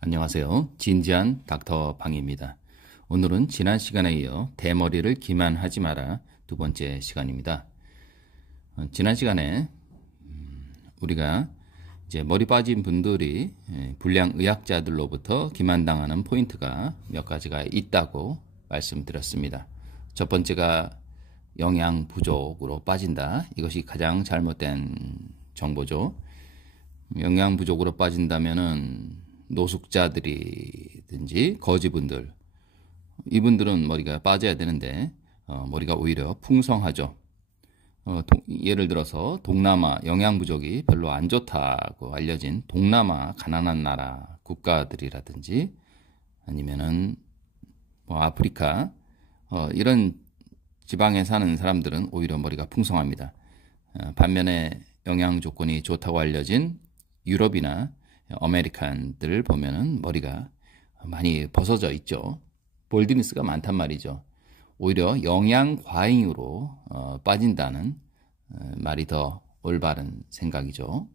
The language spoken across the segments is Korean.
안녕하세요. 진지한 닥터 방입니다. 오늘은 지난 시간에 이어 대머리를 기만하지 마라 두 번째 시간입니다. 지난 시간에 우리가 이제 머리 빠진 분들이 불량의학자들로부터 기만당하는 포인트가 몇 가지가 있다고 말씀드렸습니다. 첫 번째가 영양 부족으로 빠진다. 이것이 가장 잘못된 정보죠. 영양 부족으로 빠진다면은 노숙자들이든지 거지분들, 이분들은 머리가 빠져야 되는데 머리가 오히려 풍성하죠. 예를 들어서 동남아 영양 부족이 별로 안 좋다고 알려진 동남아 가난한 나라 국가들이라든지 아니면은 아프리카 이런 지방에 사는 사람들은 오히려 머리가 풍성합니다. 반면에 영양 조건이 좋다고 알려진 유럽이나 아메리칸들을 보면은 머리가 많이 벗어져 있죠. 볼드니스가 많단 말이죠. 오히려 영양 과잉으로 빠진다는 말이 더 올바른 생각이죠.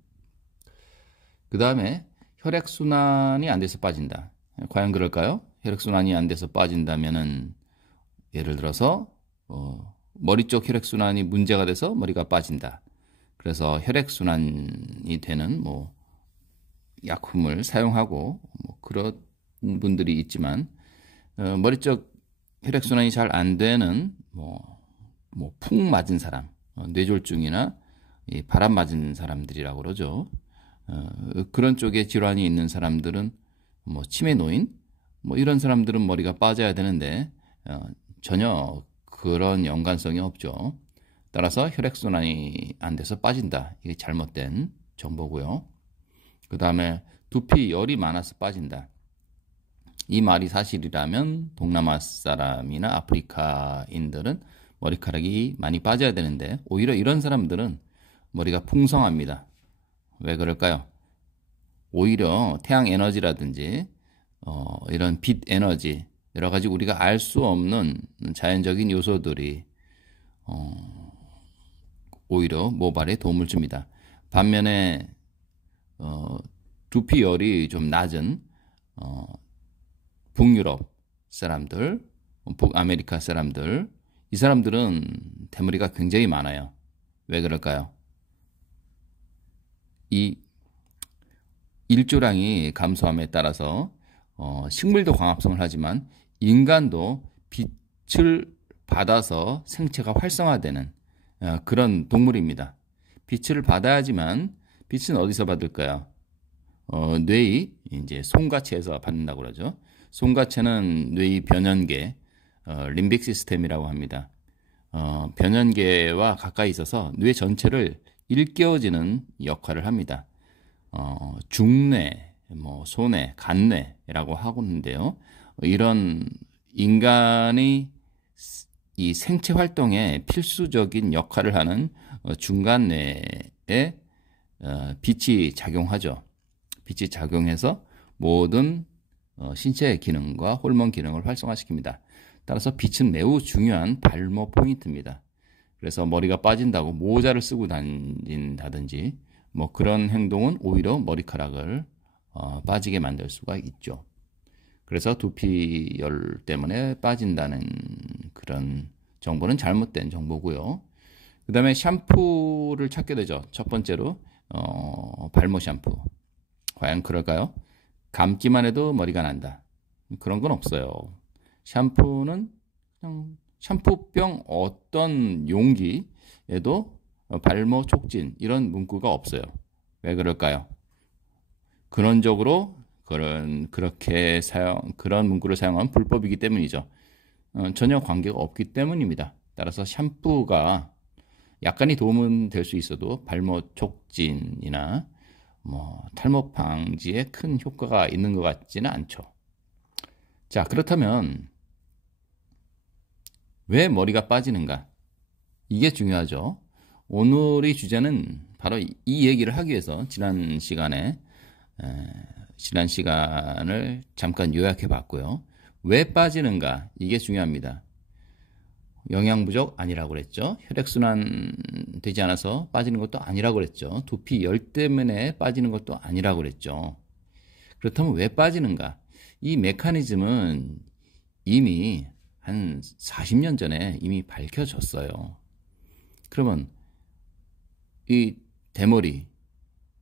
그 다음에 혈액순환이 안 돼서 빠진다. 과연 그럴까요? 혈액순환이 안 돼서 빠진다면은 예를 들어서 머리 쪽 혈액순환이 문제가 돼서 머리가 빠진다. 그래서 혈액순환이 되는 약품을 사용하고 그런 분들이 있지만 머리 쪽 혈액순환이 잘 안 되는 푹 맞은 사람, 뇌졸중이나 바람 맞은 사람들이라고 그러죠. 그런 쪽에 질환이 있는 사람들은 치매 노인 이런 사람들은 머리가 빠져야 되는데 전혀 그런 연관성이 없죠. 따라서 혈액순환이 안 돼서 빠진다. 이게 잘못된 정보고요. 그 다음에 두피 열이 많아서 빠진다. 이 말이 사실이라면 동남아 사람이나 아프리카인들은 머리카락이 많이 빠져야 되는데 오히려 이런 사람들은 머리가 풍성합니다. 왜 그럴까요? 오히려 태양 에너지라든지 이런 빛 에너지 여러 가지 우리가 알 수 없는 자연적인 요소들이 오히려 모발에 도움을 줍니다. 반면에 두피열이 좀 낮은 북유럽 사람들, 북아메리카 사람들, 이 사람들은 대머리가 굉장히 많아요. 왜 그럴까요? 이 일조량이 감소함에 따라서 식물도 광합성을 하지만 인간도 빛을 받아서 생체가 활성화되는 그런 동물입니다. 빛을 받아야지만 빛은 어디서 받을까요? 뇌의 이제 송가체에서 받는다고 그러죠. 송가체는 뇌의 변연계, 림빅 시스템이라고 합니다. 변연계와 가까이 있어서 뇌 전체를 일깨워지는 역할을 합니다. 중뇌, 소뇌, 간뇌라고 하는데요. 이런 인간의 이 생체 활동에 필수적인 역할을 하는 중간뇌에 빛이 작용하죠. 빛이 작용해서 모든 신체 기능과 호르몬 기능을 활성화시킵니다. 따라서 빛은 매우 중요한 발모 포인트입니다. 그래서 머리가 빠진다고 모자를 쓰고 다닌다든지 그런 행동은 오히려 머리카락을 빠지게 만들 수가 있죠. 그래서 두피열 때문에 빠진다는 그런 정보는 잘못된 정보고요. 그 다음에 샴푸를 찾게 되죠. 첫 번째로 발모 샴푸. 과연 그럴까요? 감기만 해도 머리가 난다. 그런 건 없어요. 샴푸는 그냥 샴푸병 어떤 용기에도 발모 촉진 이런 문구가 없어요. 왜 그럴까요? 근원적으로 그런 문구를 사용하면 불법이기 때문이죠. 전혀 관계가 없기 때문입니다. 따라서 샴푸가 약간의 도움은 될 수 있어도 발모 촉진이나 탈모 방지에 큰 효과가 있는 것 같지는 않죠. 자, 그렇다면 왜 머리가 빠지는가? 이게 중요하죠. 오늘의 주제는 바로 이 얘기를 하기 위해서 지난 시간을 잠깐 요약해 봤고요. 왜 빠지는가? 이게 중요합니다. 영양 부족 아니라고 그랬죠. 혈액순환 되지 않아서 빠지는 것도 아니라고 그랬죠. 두피 열 때문에 빠지는 것도 아니라고 그랬죠. 그렇다면 왜 빠지는가? 이 메커니즘은 이미 한 40년 전에 이미 밝혀졌어요. 그러면 이 대머리,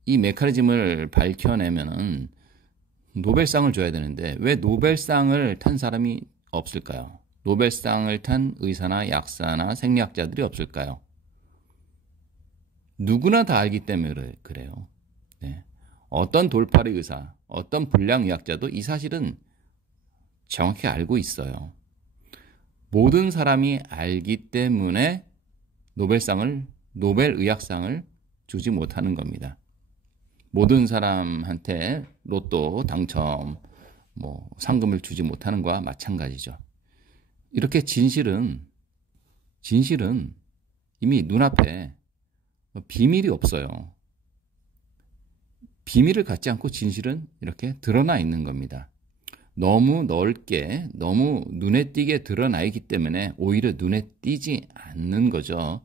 이 메커니즘을 밝혀내면은 노벨상을 줘야 되는데 왜 노벨상을 탄 사람이 없을까요? 노벨상을 탄 의사나 약사나 생리학자들이 없을까요? 누구나 다 알기 때문에 그래요. 네. 어떤 돌팔이 의사, 어떤 불량의학자도 이 사실은 정확히 알고 있어요. 모든 사람이 알기 때문에 노벨의학상을 주지 못하는 겁니다. 모든 사람한테 로또 당첨, 상금을 주지 못하는 거와 마찬가지죠. 이렇게 진실은 이미 눈앞에 비밀이 없어요. 비밀을 갖지 않고 진실은 이렇게 드러나 있는 겁니다. 너무 넓게, 너무 눈에 띄게 드러나 있기 때문에 오히려 눈에 띄지 않는 거죠.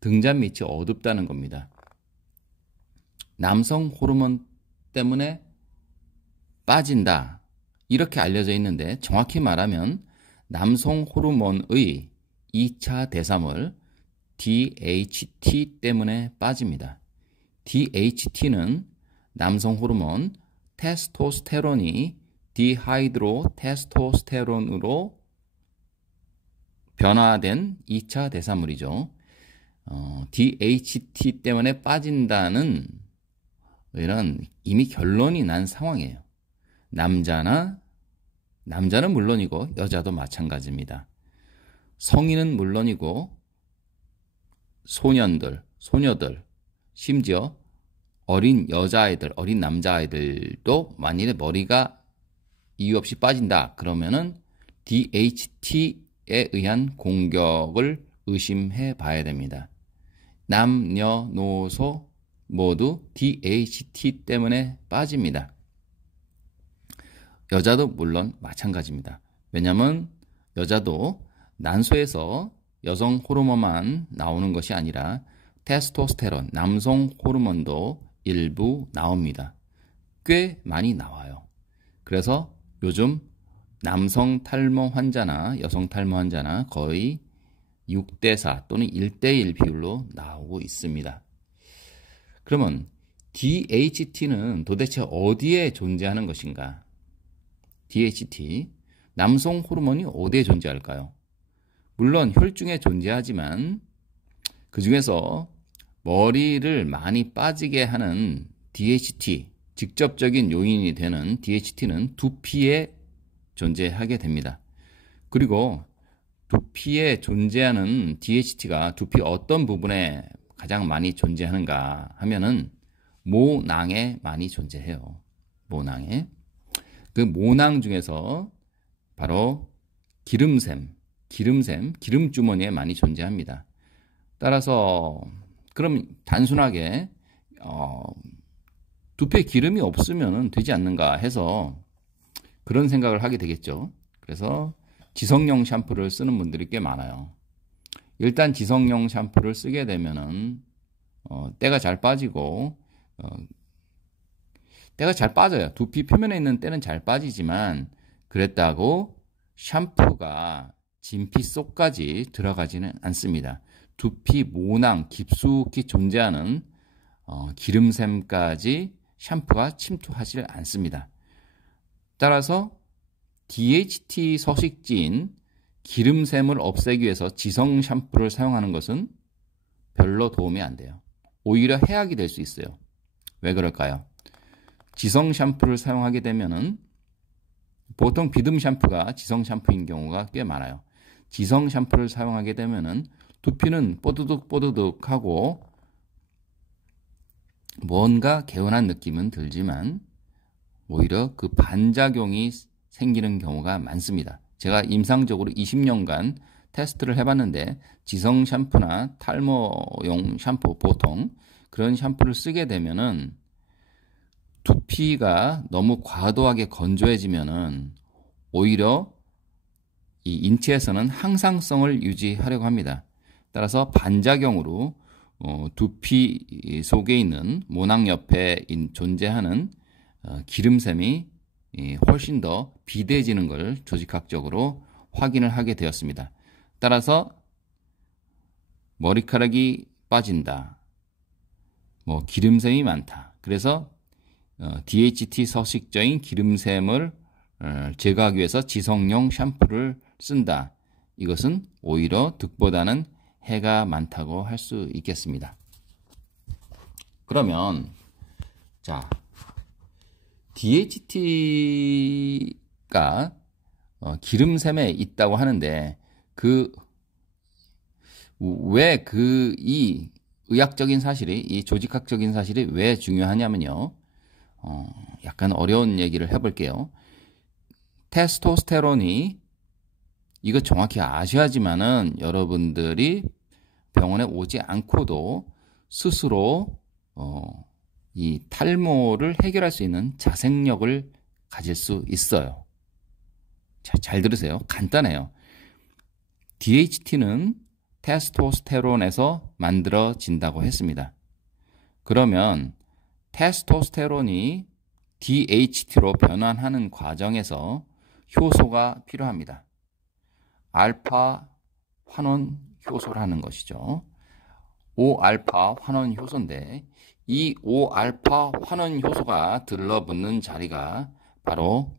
등잔 밑이 어둡다는 겁니다. 남성 호르몬 때문에 빠진다. 이렇게 알려져 있는데 정확히 말하면 남성 호르몬의 2차 대사물 DHT 때문에 빠집니다. DHT는 남성 호르몬 테스토스테론이 디하이드로 테스토스테론으로 변화된 2차 대사물이죠. DHT 때문에 빠진다는 이런 이미 결론이 난 상황이에요. 남자는 물론이고 여자도 마찬가지입니다. 성인은 물론이고 소녀들, 심지어 어린 여자아이들, 어린 남자아이들도 만일에 머리가 이유 없이 빠진다 그러면은 DHT에 의한 공격을 의심해 봐야 됩니다. 남녀노소 모두 DHT 때문에 빠집니다. 여자도 물론 마찬가지입니다. 왜냐하면 여자도 난소에서 여성 호르몬만 나오는 것이 아니라 테스토스테론, 남성 호르몬도 일부 나옵니다. 꽤 많이 나와요. 그래서 요즘 남성 탈모 환자나 여성 탈모 환자나 거의 6대4 또는 1대1 비율로 나오고 있습니다. 그러면 DHT는 도대체 어디에 존재하는 것인가? DHT, 남성 호르몬이 어디에 존재할까요? 물론 혈중에 존재하지만 그 중에서 머리를 많이 빠지게 하는 DHT, 직접적인 요인이 되는 DHT는 두피에 존재하게 됩니다. 그리고 두피에 존재하는 DHT가 두피 어떤 부분에 가장 많이 존재하는가 하면은 모낭에 많이 존재해요. 모낭에. 그 모낭 중에서 바로 기름 주머니에 많이 존재합니다. 따라서 그럼 단순하게 두피에 기름이 없으면 되지 않는가 해서 그런 생각을 하게 되겠죠. 그래서 지성용 샴푸를 쓰는 분들이 꽤 많아요. 일단 지성용 샴푸를 쓰게 되면은 때가 잘 빠지고 때가 잘 빠져요. 두피 표면에 있는 때는 잘 빠지지만 그랬다고 샴푸가 진피 속까지 들어가지는 않습니다. 두피 모낭 깊숙이 존재하는 기름샘까지 샴푸가 침투하지 않습니다. 따라서 DHT 서식지인 기름샘을 없애기 위해서 지성 샴푸를 사용하는 것은 별로 도움이 안 돼요. 오히려 해악이 될 수 있어요. 왜 그럴까요? 지성 샴푸를 사용하게 되면은 보통 비듬 샴푸가 지성 샴푸인 경우가 꽤 많아요. 지성 샴푸를 사용하게 되면은 두피는 뽀드득뽀드득하고 뭔가 개운한 느낌은 들지만 오히려 그 반작용이 생기는 경우가 많습니다. 제가 임상적으로 20년간 테스트를 해봤는데 지성 샴푸나 탈모용 샴푸 보통 그런 샴푸를 쓰게 되면은 두피가 너무 과도하게 건조해지면은 오히려 이 인체에서는 항상성을 유지하려고 합니다. 따라서 반작용으로 두피 속에 있는 모낭 옆에 존재하는 기름샘이 훨씬 더 비대해지는 걸 조직학적으로 확인을 하게 되었습니다. 따라서 머리카락이 빠진다, 뭐 기름샘이 많다. 그래서 DHT 서식적인 기름샘을 제거하기 위해서 지성용 샴푸를 쓴다. 이것은 오히려 득보다는 해가 많다고 할 수 있겠습니다. 그러면 자, DHT가 기름샘에 있다고 하는데 왜 이 의학적인 사실이, 이 조직학적인 사실이 왜 중요하냐면요. 약간 어려운 얘기를 해볼게요. 테스토스테론이, 이거 정확히 아셔야지만은 여러분들이 병원에 오지 않고도 스스로 이 탈모를 해결할 수 있는 자생력을 가질 수 있어요. 자, 잘 들으세요. 간단해요. DHT는 테스토스테론에서 만들어진다고 했습니다. 그러면 테스토스테론이 DHT로 변환하는 과정에서 효소가 필요합니다. 알파 환원 효소라는 것이죠. 5알파 환원 효소인데, 이 5알파 환원 효소가 들러붙는 자리가 바로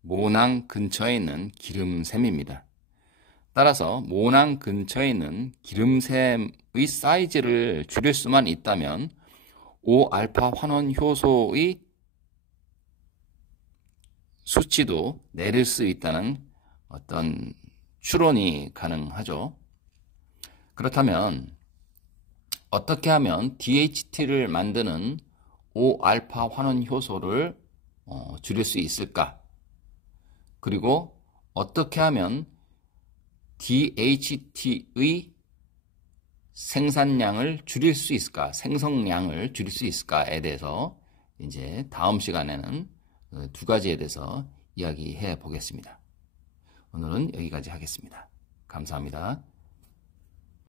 모낭 근처에 있는 기름샘입니다. 따라서 모낭 근처에 있는 기름샘의 사이즈를 줄일 수만 있다면 5알파 환원 효소의 수치도 내릴 수 있다는 어떤 추론이 가능하죠. 그렇다면 어떻게 하면 DHT를 만드는 5알파 환원 효소를 줄일 수 있을까? 그리고 어떻게 하면 DHT의 생산량을 줄일 수 있을까? 생성량을 줄일 수 있을까에 대해서 이제 다음 시간에는 두 가지에 대해서 이야기해 보겠습니다. 오늘은 여기까지 하겠습니다. 감사합니다.